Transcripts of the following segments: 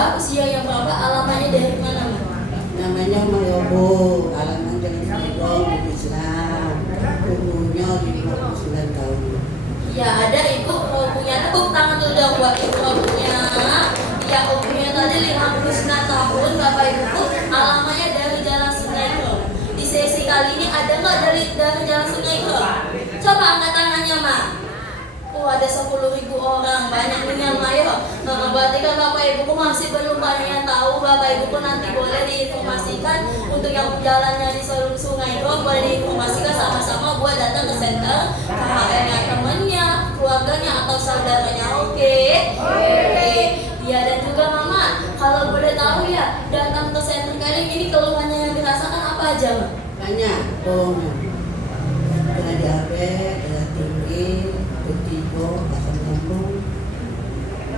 berapa, usianya berapa, alamannya dari mana, Ma? Namanya Mayobo, alamat dari Sidong, Islam. Umurnya 59 tahun. Ya ada ibu punya, tepuk tangan dulu dong buat ibu punya. Ya umurnya tadi 59 tahun, Bapak Ibu, alamannya dari Jalan Sungai Kro. Di sesi kali ini ada nggak dari Jalan Sungai Kro? Coba angkat tangannya, Ma. Oh, ada 10.000 orang, banyak nih yang ayo. Berarti kan Bapak Ibu masih belum banyak yang tahu. Bapak Ibu nanti boleh diinformasikan untuk yang jalannya di Sungai Kro, boleh diinformasikan sama-sama buat datang ke center KHR-nya temannya, keluarganya atau saudaranya. Oke. Ya dan juga Mama, kalau boleh tahu ya, datang ke center kali ini keluhannya yang dirasakan apa aja, Ma? Banyak, bohongnya. Kena diabetes, kena tinggi, vertigo, asam lambung,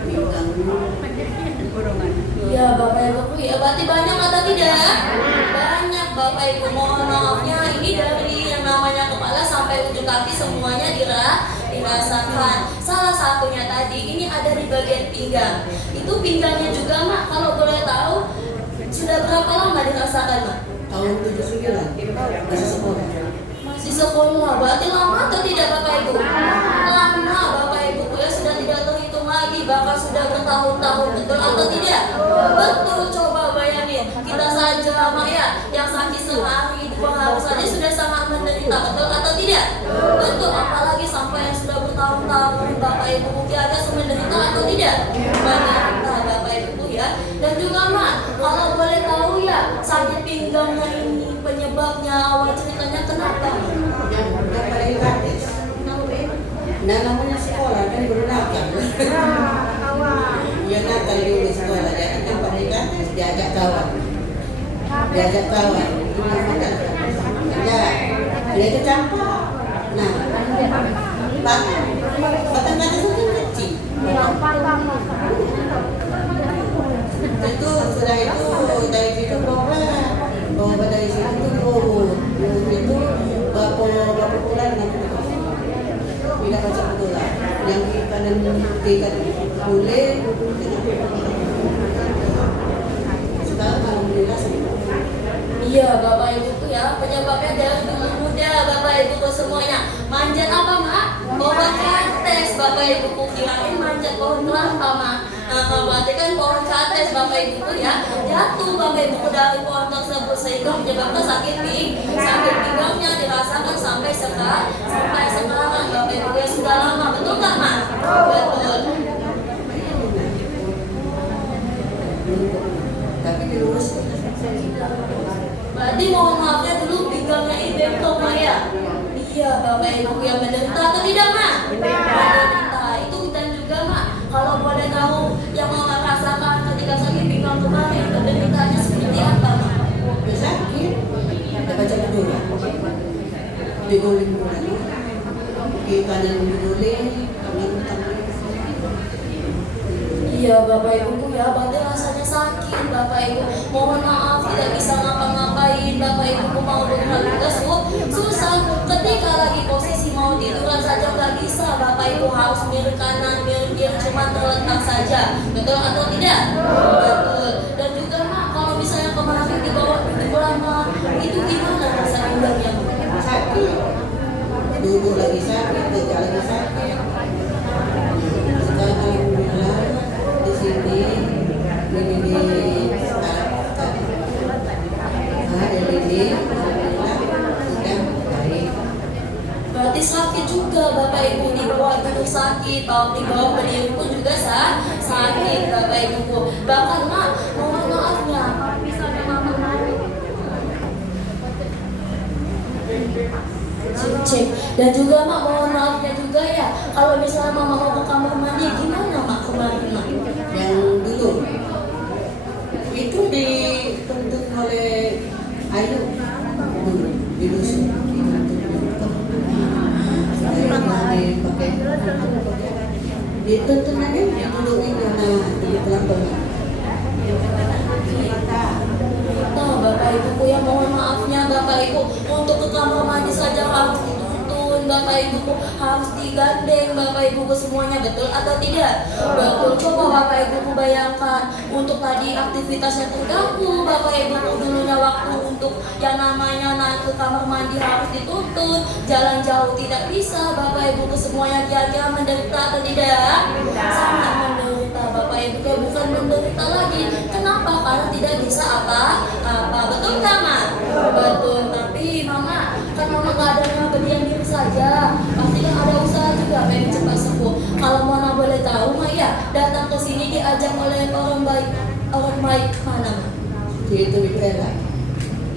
pinggang. Ya Bapak Ibu, ya berarti banyak atau tidak? Banyak Bapak Ibu, mohon maafnya ini dari yang namanya kepala sampai ujung kaki semuanya dirasakan. Salah satunya tadi ini ada di bagian pinggang. Itu pinggangnya juga, Mak, kalau boleh tahu sudah berapa lama dirasakan, Mak? Tahun 79, masih sekolah. Masih sekolah, berarti lama atau tidak Bapak Ibu? Lama Bapak Ibu, ya sudah tidak terhitung lagi, bahkan sudah bertahun-tahun, betul atau tidak? Betul, coba bayangin, kita saja lama ya, yang sakit sehari, 2 hari saja sudah sangat menderita, betul atau tidak? Betul, apalagi sampai yang sudah bertahun-tahun, Bapak Ibu mungkin ada menderita atau tidak? Menderita Bapak Ibu ya. Dan juga Mak, kalau boleh tahu ya, sakit pinggangnya ini penyebabnya, awal ceritanya kenapa? Yang paling gratis. Nah, namanya sekolah kan baru nakal. Dia nakal dulu sekolah, jadi yang paling gratis diajak kawan. Diajak kawan. Ya, dia itu campak. Nah, batang kata itu kecil. Itu sudah itu dari situ bawa dari situ itu bapak pulang nanti tidak baca betul lah. Yang kanan tingkat boleh sekarang alhamdulillah sembuh. Iya Bapak Ibu tuh ya, penyebabnya dari dulu muda Bapak Ibu tuh semuanya. Manjat apa Mak? Pohon kates Bapak Ibu tuh, kirain manjat pohon kelapa Mak. Berarti kan pohon kates Bapak Ibu tuh ya, jatuh Bapak Ibu dari pohon tersebut sehingga menyebabkan sakit pinggangnya dirasakan sampai sekarang Bapak Ibu ya, sudah lama, betul nggak Mak? Betul. Tapi dilurus. Berarti mohon maafnya dulu pinggangnya ini bengkok Mak ya? Iya Bapak Ibu yang menderita atau tidak Mak? Menderita. Itu dan juga Mak, kalau boleh tahu yang Mama rasakan ketika sakit pinggang kemarin, penderitaannya seperti apa Mak? Ya sakit. Kita baca betul. Diguling bulan. Kiri kanan diguling, kanan tangan. Iya Bapak Ibu ya, berarti rasanya sakit Bapak Ibu. Mohon maaf tidak bisa ngapa-ngapain Bapak Ibu, mau bergerak juga susah. Ketika lagi posisi mau tiduran saja nggak bisa Bapak Ibu, harus miring kanan, miring kiri, cuma terletak saja. Betul atau tidak? Betul. Dan juga Mak, kalau misalnya kemarin dibawa lama, itu gimana rasa pinggangnya? Sakit. Dulu lagi sakit, kerja lagi sakit. Sekarang alhamdulillah di sini ini berarti sakit juga Bapak Ibu, di bawah itu sakit, di bawah berdiri pun juga sakit Bapak Ibu. Bahkan Mak, mohon maafnya, misalnya Mama cek. Dan juga Mak, mohon maafnya juga ya, kalau misalnya Mama mau ke kamar mandi, gimana Mak kemarin Mak? yang dulu itu dituntut oleh Ayu dulu di dusun. Dipakai dituntut aja dituduhin karena di pelakon. Bapak Ibu ya, mohon maafnya Bapak Ibu, untuk ke kamar mandi saja harus dituntun Bapak Bapak Ibuku harus digandeng Bapak Ibuku semuanya, betul atau tidak? Betul. Coba Bapak Ibuku bayangkan untuk tadi aktivitasnya terganggu Bapak Ibuku, dulunya waktu untuk yang namanya naik ke kamar mandi harus dituntut, jalan jauh tidak bisa Bapak Ibuku semuanya, kira-kira menderita atau tidak? Sangat menderita Bapak Ibuku, bukan menderita lagi. Kenapa? Karena tidak bisa apa-apa, betul nggak Mak? Betul. Tapi Mama, kan Mama nggak ada yang berdiam diri saja, pasti kan ada usaha juga pengen cepat sembuh. Kalau Mona boleh tahu Mak ya, datang ke sini diajak oleh orang baik mana Mak? Itu Ibu Ella.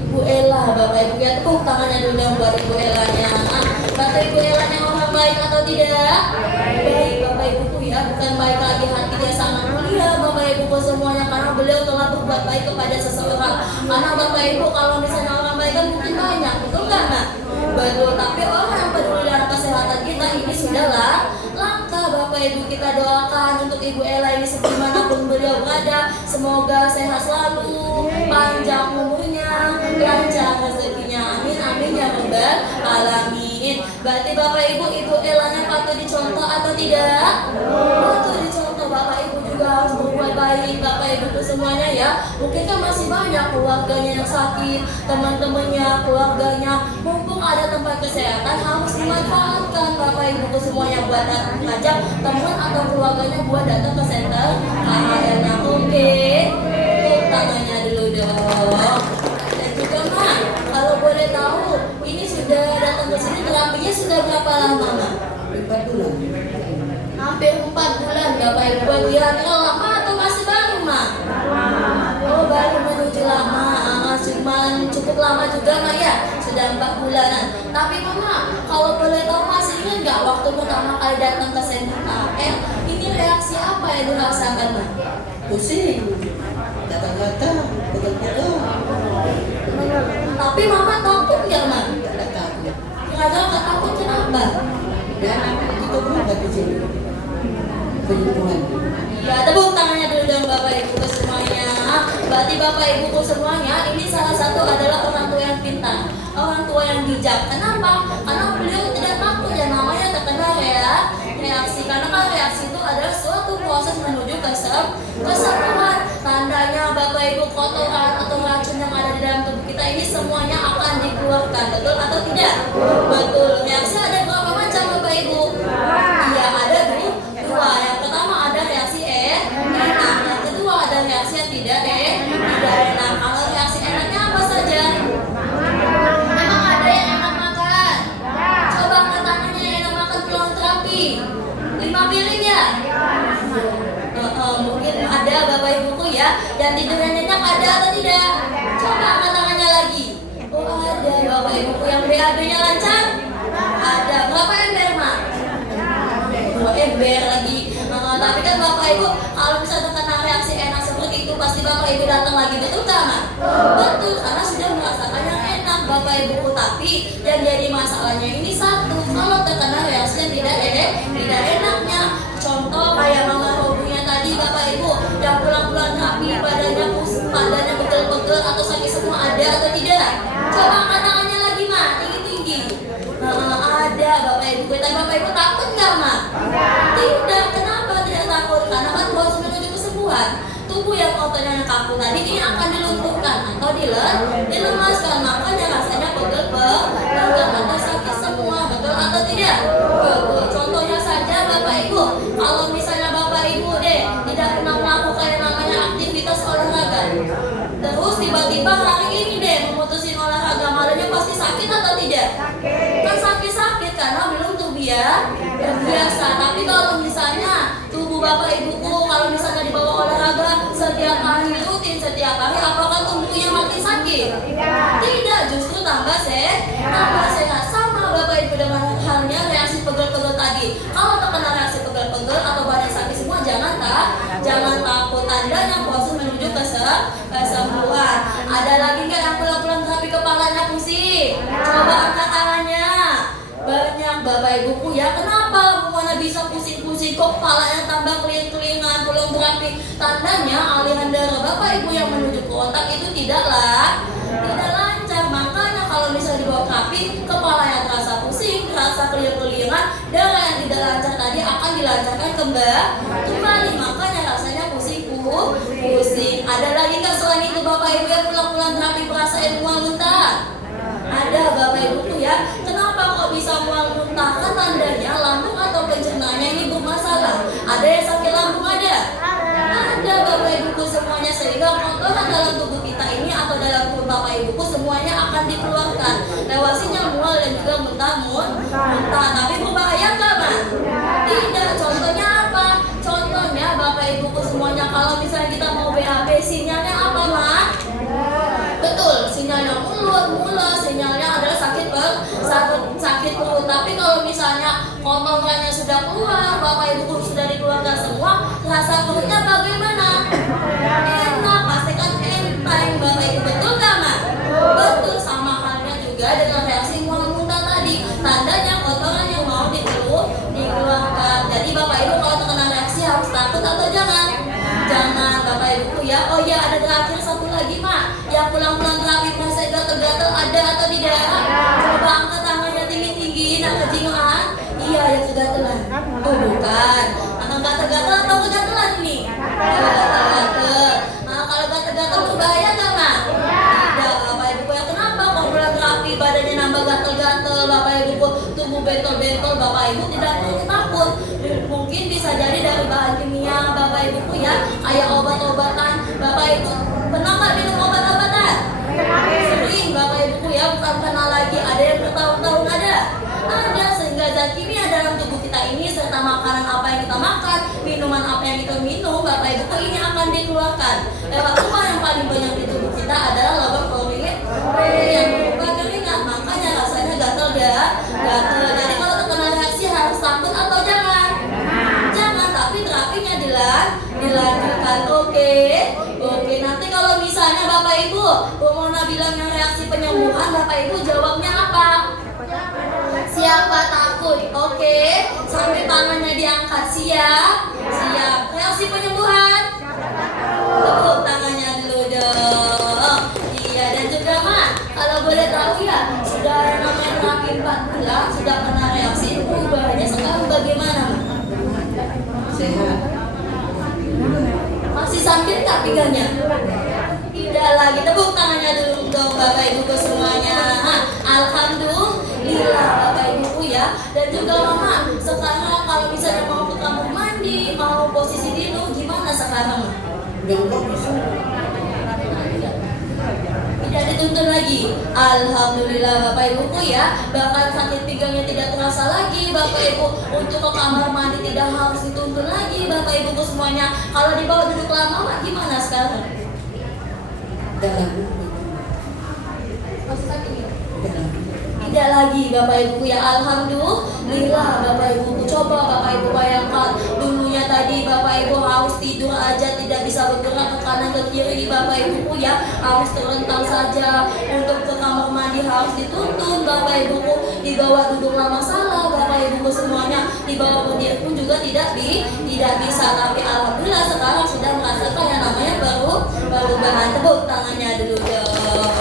Ibu Ella, Bapak Ibu ya, tepuk tangannya dulu dong buat Ibu Ellanya. Kata Ibu Ellanya orang baik atau tidak? Baik Bapak Ibuku ya, bukan baik lagi, hati dia sangat mulia Bapak Ibuku semuanya, karena beliau telah berbuat baik kepada seseorang. Karena Bapak Ibu kalau misalnya orang baik kan mungkin banyak, betul nggak Mak? Betul, tapi orang yang peduli dengan kesehatan kita ini sudahlah langka Bapak Ibu. Kita doakan untuk Ibu Ella ini dimanapun beliau berada, semoga sehat selalu, panjang umurnya, lancar rezekinya, amin amin ya rabbal alamin. Berarti Bapak Ibu, Ibu Ellanya patut dicontoh atau tidak? Patut dicontoh. Bapak Ibu juga harus berbuat baik Bapak Ibu semuanya ya. Mungkin kan masih banyak keluarganya yang sakit, teman-temannya, keluarganya, mumpung ada tempat kesehatan harus dimanfaatkan Bapak Ibu semuanya buat ngajak teman atau keluarganya buat datang ke center KHR-nya. Oke, tepuk tangannya dulu dong. Dan juga Mak, kalau boleh tahu ini sudah datang ke sini terapinya sudah berapa lama Mak? 4 bulan. Hampir 4 bulan Bapak Ibu. Kira-kira lama atau masih baru Mak? Oh baru menuju lama, cuman cukup lama juga Mak ya, sudah 4 bulanan. Tapi Mama, kalau boleh tahu masih ingat nggak waktu pertama kali datang ke center KHR, ini reaksi apa yang dirasakan Mak? Pusing. Gatal-gatal, pegel-pegel. Tapi Mama takut nggak Mak? Tidak takut. Kira-kira nggak takut kenapa? Dan kita berangkat di sini. Penyembuhan. Ya, tepuk tangannya dulu dong Bapak Ibu semuanya. Berarti Bapak Ibu semuanya ini salah satu adalah orang tua yang pintar, orang tua yang bijak. Kenapa? Karena beliau tidak takut yang namanya terkena reaksi. Karena kan reaksi itu adalah suatu proses menuju kesembuhan. Tandanya Bapak Ibu kotoran atau racun yang ada di dalam tubuh kita ini semuanya akan dikeluarkan, betul atau tidak? Betul. Reaksi ada berapa macam Bapak Ibu? Iya, ada dua. Yang pertama ada reaksi enak, yang kedua ada reaksi yang tidak enak. Kalau reaksi enaknya apa saja? Memang ada yang enak makan? Coba angkat tangannya yang enak makan pulang terapi 5 piring ya? Mungkin ada Bapak Ibuku ya, yang tidurnya nyenyak ada atau tidak? Coba angkat tangannya lagi. Oh ada Bapak Ibuku. Yang BAB-nya lancar? Ada. Berapa ember Mak? 2 ember lagi. Tapi kan Bapak Ibu kalau misalnya kena reaksi enak seperti itu pasti Bapak Ibu datang lagi, betul nggak Mak? Betul, karena sudah merasakan yang enak Bapak Ibuku. Tapi yang jadi masalahnya ini satu, kalau terkena reaksi yang tidak enaknya. Contoh kayak Mama Robunya tadi Bapak Ibu, yang pulang-pulang terapi badannya pegel-pegel atau sakit semua ada atau tidak? Coba angkat tangannya lagi Mak, tinggi-tinggi. Ada Bapak Ibu. Tapi Bapak Ibu takut nggak Mak? Tidak. Kenapa tidak takut? Karena kan proses menuju kesembuhan. Tubuh yang otornya yang kaku tadi ini akan dilumpuhkan atau dilemaskan. Makanya rasanya pegel-pegel atau sakit semua, betul atau tidak? Betul. Contohnya saja Bapak Ibu, kalau misalnya Bapak Ibu tidak pernah melakukan yang namanya aktivitas olahraga, terus tiba-tiba hari ini memutusin olahraga, malamnya pasti sakit atau tidak? Kan sakit-sakit karena belum terbiasa. Tapi kalau misalnya tubuh Bapak Ibuku kalau misalnya dibawa olahraga setiap hari rutin setiap hari, apakah tubuhnya makin sakit? Tidak, justru tambah sehat. Sama Bapak Ibu dengan halnya reaksi pegel-pegel tadi. Kalau terkena reaksi pegel-pegel atau badan sakit semua, jangan takut. Tandanya proses menuju kesembuhan. Ada lagi nggak yang pulang-pulang tapi kepalanya pusing? Coba angkat tangannya. Banyak Bapak Ibuku ya. Kenapa mana bisa pusing-pusing kok kepalanya tambah keling-kelingan, belum berapi? Tandanya aliran darah Bapak Ibu yang menuju ke otak itu tidak lancar. Makanya kalau misalnya dibawa terapi, kepala yang terasa pusing, terasa keling-keling kembali, makanya rasanya pusing. Ada lagi nggak selain itu Bapak Ibu yang pulang-pulang terapi perasaan mual muntah? Ada Bapak Ibu ya. Kenapa kok bisa mual muntah? Kan tandanya lambung atau pencernaannya ini bermasalah. Ada yang sakit lambung ada? Ada Bapak Ibuku semuanya, sehingga kotoran dalam tubuh kita ini atau dalam tubuh Bapak Ibuku semuanya akan dikeluarkan lewat sinyal mual dan juga muntah. Tapi berbahaya nggak, Mas? Tidak. Contohnya apa? Contohnya Bapak Ibuku semuanya, kalau misalnya kita mau BAB, sinyalnya apa, Mas? Betul, sinyalnya mulut, sinyalnya adalah sakit perut. Tapi kalau misalnya kotorannya sudah keluar, Bapak Ibu sudah dikeluarkan semua, rasa perutnya bagaimana? Enak, pastikan enteng Bapak Ibu, betul nggak, Mak? Betul, sama halnya juga dengan reaksi mual muntah tadi. Tandanya kotoran yang mau dikeluarkan. Jadi Bapak Ibu kalau terkena reaksi harus takut atau jangan? Jangan Bapak Ibu ya. Oh ya, ada terakhir satu lagi, Mak. Yang pulang-pulang terapi merasa gatal-gatal ada atau tidak? Coba angkat tangannya tinggi-tinggi, nak kejingan. Iya, yang kegatalan. Oh bukan. Anak gatal-gatal atau kegatalan nih? Gatal-gatal. Nah, kalau gatal-gatal itu bahaya nggak, Mak? Tidak Bapak Ibu ya. Kenapa kok pulang terapi badannya nambah gatal-gatal Bapak Ibu, tubuh bentol-bentol? Bapak Ibu tidak perlu takut. Mungkin bisa jadi dari bahan kimia Bapak Ibu ya, kayak obat-obatan. Bapak Ibu pernah nggak minum obat-obatan? Sering Bapak Ibu ya, bukan pernah lagi, ada yang bertahun-tahun ada, sehingga zat kimia dalam tubuh kita ini serta makanan apa yang kita makan, minuman apa yang kita minum, Bapak Ibu ini akan dikeluarkan lewat rumah yang paling banyak di tubuh kita adalah lubang yang berupa keringat, makanya rasanya gatal. Jadi kalau terkena reaksi harus takut atau jangan? Jangan, tapi terapinya dilanjutkan. Oke, nanti kalau misalnya Bapak Ibu Bu Mona bilang yang reaksi penyembuhan, Bapak Ibu jawabnya apa? Siapa takut? Oke, sampai tangannya diangkat. Siap. Reaksi penyembuhan? Tepuk tangannya dulu dong. Iya, dan juga Mak, kalau boleh tahu ya, sudah yang namanya terapi 4 bulan, sudah pernah reaksi, perubahannya sekarang bagaimana, Mak? Sehat. Masih sakit nggak pinggangnya? Tidak lagi. Tepuk tangannya dulu dong Bapak Ibu semuanya. Alhamdulillah Bapak Ibu ya. Dan juga Mama, sekarang kalau misalnya mau ke kamar mandi, mau posisi tidur, gimana sekarang? Jongkok bisa. Tidak dituntun lagi. Alhamdulillah Bapak Ibuku ya. Bahkan sakit pinggangnya tidak terasa lagi Bapak Ibu. Untuk ke kamar mandi tidak harus dituntun lagi Bapak Ibuku semuanya. Kalau dibawa duduk lama, Mak, gimana sekarang? Masih sakit ya? Tidak lagi Bapak Ibu ya. Alhamdulillah Bapak Ibu. Coba Bapak Ibu bayangkan, dulunya tadi Bapak Ibu harus tidur aja, tidak bisa bergerak ke kanan ke kiri Bapak Ibu ya, harus terlentang saja. Untuk ke kamar mandi harus dituntun Bapak Ibu, dibawa duduk lama salah Bapak Ibu semuanya, dibawa berdiri pun juga tidak bisa. Tapi alhamdulillah sekarang sudah merasakan yang namanya perubahan. Tepuk tangannya dulu dong.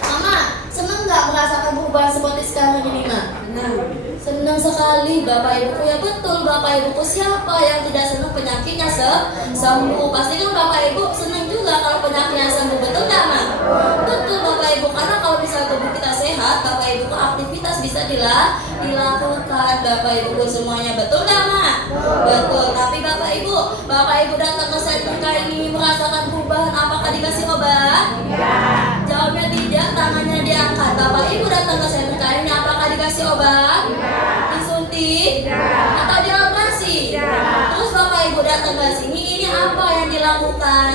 Mama, seneng nggak merasakan perubahan seperti sekarang ini, Mak? Senang sekali Bapak Ibuku ya. Betul Bapak Ibuku, siapa yang tidak senang penyakitnya sembuh? Pasti kan Bapak Ibu senang juga kalau penyakitnya sembuh, betul nggak, Mak? Betul Bapak Ibu, karena kalau misalnya tubuh kita sehat, Bapak Ibu aktivitas bisa dilakukan Bapak Ibu semuanya, betul nggak, Mak? Betul. Tapi Bapak Ibu datang ke center ini merasakan perubahan, apakah dikasih obat? Jawabnya tidak, tangannya diangkat. Bapak Ibu datang ke center ini apakah dikasih obat? Disuntik? Atau dioperasi? Terus Bapak Ibu datang ke sini, ini apa yang dilakukan?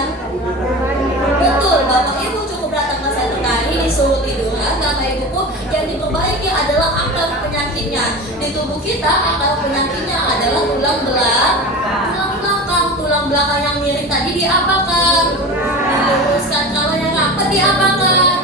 Betul, Bapak Ibu cukup datang ke center ini disuruh tiduran. Bapak Ibuku, yang diperbaiki adalah akar penyakitnya. Di tubuh kita akar penyakitnya adalah tulang belakang yang miring tadi diapakan? Diluruskan. Kalau yang rapat diapakan?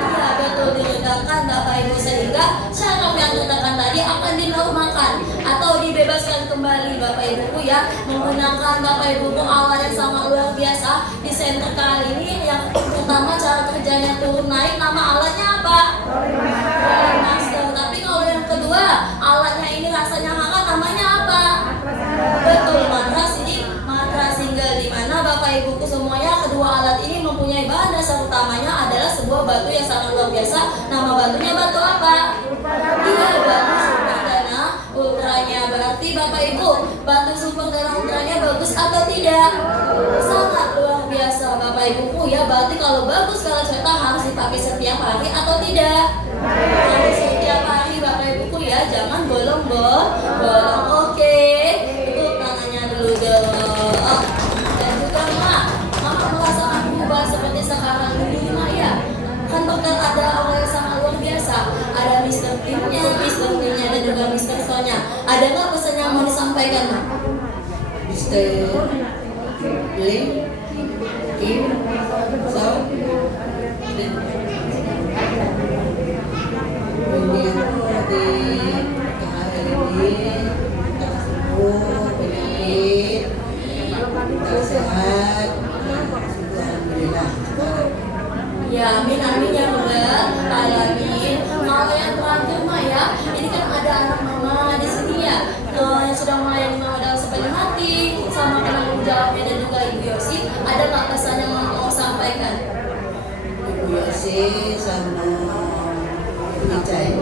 Iya betul, diregangkan Bapak Ibu, sehingga syaraf yang tertekan tadi akan dinormalkan atau dibebaskan kembali Bapak Ibuku ya, menggunakan Bapak Ibuku alat yang sangat luar biasa. Di center kali ini yang pertama cara kerjanya turun naik, nama alatnya apa? Master. Tapi kalau yang kedua alatnya ini rasanya hangat, namanya apa? Nama batunya batu apa? Iya, batu super dana ultranya. Berarti Bapak Ibu, batu super dana ultranya bagus atau tidak? Sangat luar biasa Bapak Ibuku ya. Berarti kalau bagus kalau cetak harus dipakai setiap hari atau tidak? Harus setiap hari Bapak Ibuku ya. Jangan bolong-bolong. Oke. Tepuk tangannya dulu dong. Dan juga Mama merasakan perubahan seperti sekarang ini Mak ya. Kan bakal ada orang yang sangat luar biasa. Ada Mr. Tim-nya, Mr. Tim-nya dan juga Mr. Sonya. Ada nggak pesan yang mau disampaikan Mak? Mr. Lim, Kim, So, dan ini di hari ini kita sembuh penyakit, kita sehat, alhamdulillah. Ya, amin amin ya Rabbal alamin. Kalau yang terakhir Mak ya, ini kan ada anak Mama di sini ya, yang sudah melayani Mama dalam sepenuh hati, sama penanggung jawabnya dan juga Ibu Yosi. Ada nggak pesan yang Mama mau sampaikan? Ibu Yosi sama Icai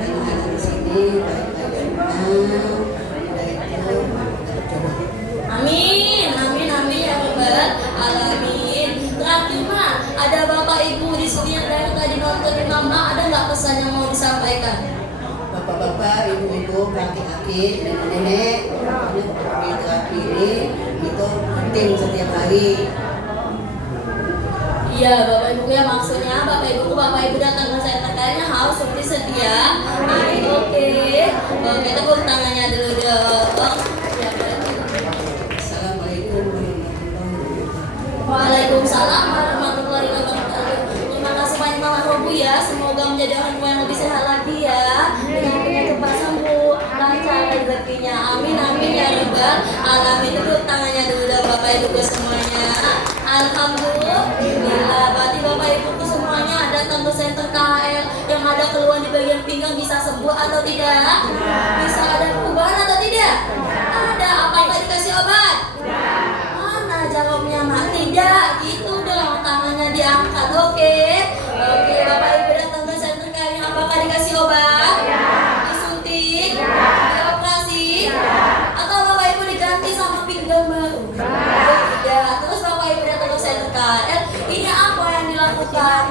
anak-anak di sini baik-baik semua, dari itu tercoba. Amin amin amin ya Rabbal alamin. Terakhir Mak, ada Bapak Ibu di sini yang dari tadi nontonin Mama, ada nggak pesan yang mau disampaikan? Bapak-bapak, ibu-ibu, kakek-kakek, nenek-nenek, di terapi ini itu penting setiap hari. Iya Bapak Ibu ya, maksudnya Bapak Ibu datang ke saya kayaknya harus seperti setia. Oke, tepuk tangannya dulu dong. Ya, Assalamualaikum warahmatullahi wabarakatuh. Waalaikumsalam warahmatullahi wabarakatuh. Terima kasih banyak Bapak Ibu ya. Semoga menjadi orang tua yang lebih sehat lagi ya. Dengan punya cepat sembuh, lancar rezekinya. Amin amin ya Rabbal alamin. Tepuk tangannya dulu dong Bapak Ibu semuanya. Alhamdulillah. Berarti Bapak Ibu semuanya datang ke center KL yang ada keluhan di bagian pinggang bisa sembuh atau tidak? Bisa ada perubahan atau tidak? Ada. Apakah dikasih obat? Mana jawabnya Mak? Tidak, gitu dong, tangannya diangkat. Oke, Bapak Ibu datang ke center KL, apakah dikasih obat? Disuntik? Dioperasi? Atau Bapak Ibu diganti sama pinggang baru? Tidak. Terus Bapak Ibu datang ke center KL, ini apa yang dilakukan?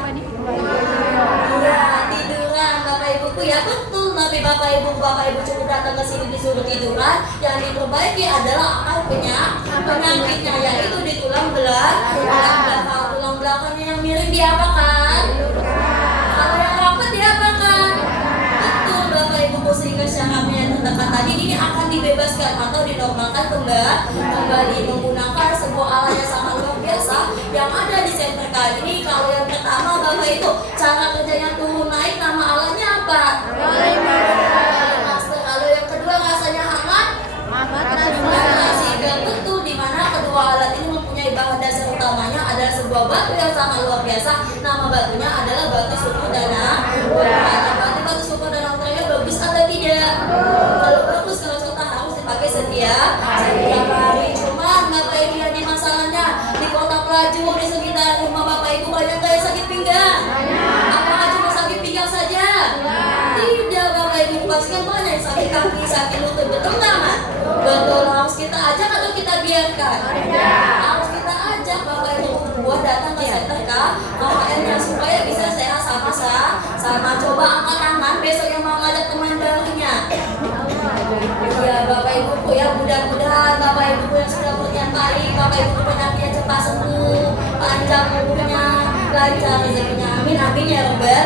Ya, tiduran Bapak Ibuku ya, betul. Tapi Bapak Ibu cukup datang ke sini disuruh tiduran. Yang diperbaiki adalah akar penyakitnya, yaitu di tulang belakang. Tulang belakangnya yang miring diapakan? Kalau yang rapat diapakan? Betul Bapak Ibuku, sehingga syaratnya yang tertekan tadi ini akan dibebaskan atau dinormalkan kembali menggunakan sebuah alat yang sangat luar biasa yang ada di center kali ini. Kalau yang pertama Bapak Ibu, cara kerjanya turun naik, nama alatnya apa? Master. Kalau yang kedua rasanya hangat, sehingga betul di mana kedua alat ini mempunyai bahan dasar utamanya adalah sebuah batu yang sangat luar biasa. Nama batunya adalah batu super dana. Berarti batu super dana ultranya bagus atau tidak? Kalau bagus, kalau kita harus dipakai setiap hari. Cuman Bapak Ibu yang di masalahnya di kota Pelaju, di sekitar rumah Bapak Ibu banyak kayak sakit pinggang. Apakah cuma sakit pinggang saja? Tidak Bapak Ibu, pasti kan banyak sakit kaki, sakit lutut, betul nggak Mak? Betul. Harus kita ajak atau kita biarkan? Harus kita ajak Bapak Ibu buat datang ke center KKN-nya supaya bisa sehat sama. Coba angkat tangan besok yang mau ngajak teman barunya. Ya Bapak Ibu ya, mudah-mudahan Bapak Ibu yang sudah berniat baik, Bapak Ibu penyakitnya cepat sembuh, panjang umurnya, lancar rezekinya. Amin amin ya Rabbal